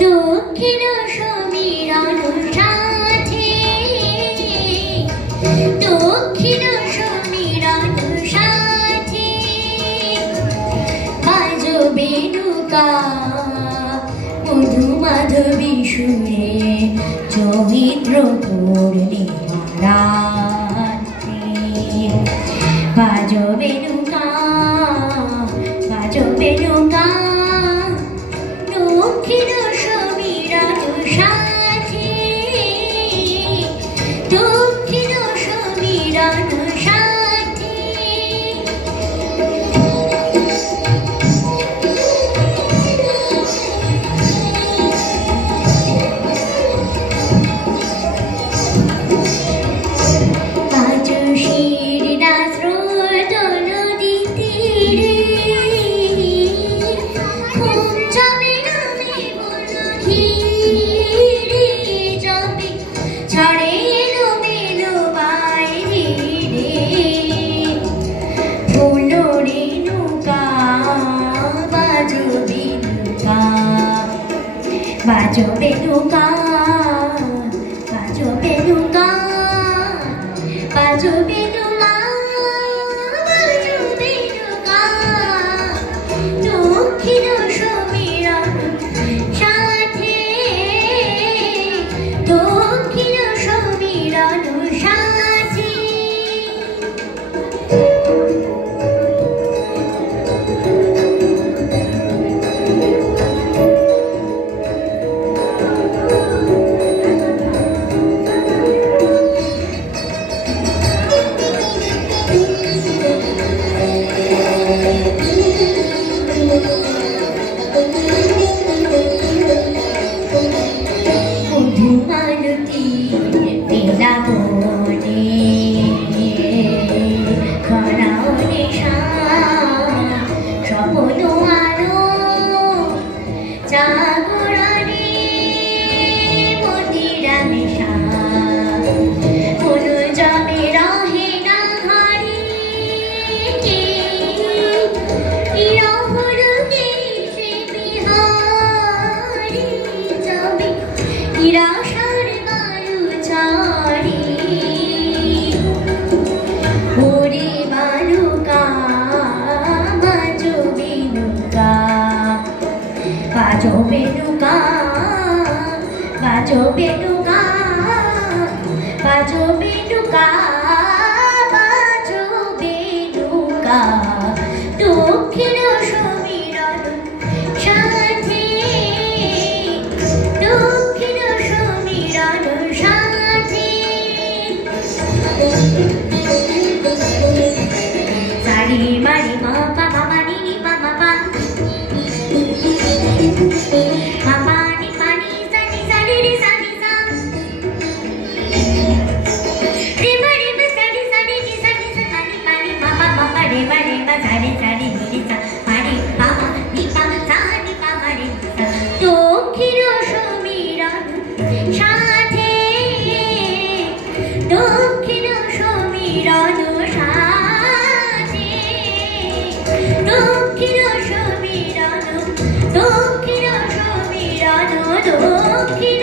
দক্ষিণ সমীরণ সাথে দক্ষিণ সমীরণ সাথে বাজবে নৌকা মধু মাধবী সুরে চৈত্র পূর্ণিমা রাতে বাজবে নৌকা দক্ষিণ সমীরণ সাথে দক্ষিণ সমীরণ সাথে পাঁচশির নাস্রোত নদী তীরে ছড়ে এলো মেলো বাইরে রে ফুলো রে নৌকা বাজবে নৌকা বাজবে নৌকা বাজবে নৌকা বাজবে নৌকা বাজবে নৌকা দক্ষিণ সমীরণ সাথে দক্ষিণ সমীরণ সাথে মধুমালতী বেলা বনে খরাও নেশা স্বপ্ন আলো জাগরণে মন্দিরা মেশা মন যাবে রহে না ঘরে কে রহরকে সে বিহারে যাবে নিরাশার বায়ু ছাড়ি ওরে বালুকা বাজবে নৌকা বাজবে নৌকা বাজবে নৌকা বাজবে নৌকা বাজবে নৌকা দক্ষিণ সমীরণ সাথে দক্ষিণ সমীরণ সাথে সারি মারি মা পা মা নি নি পা মা পা মা নি পা নি সা নি সা রি রি সা নি সা রে মা সা রি সা রি নি সা নি সা নি পা নি মা পা রে মা সা রি নি নি সা পা রে পা মা নি পা সা নি পা মা রে সা দক্ষিণ সমীরণ সাথে দক্ষিণ সমীরণ সাথে দক্ষিণ সমীরণ দক্ষিণ সমীরণ দক্ষিণ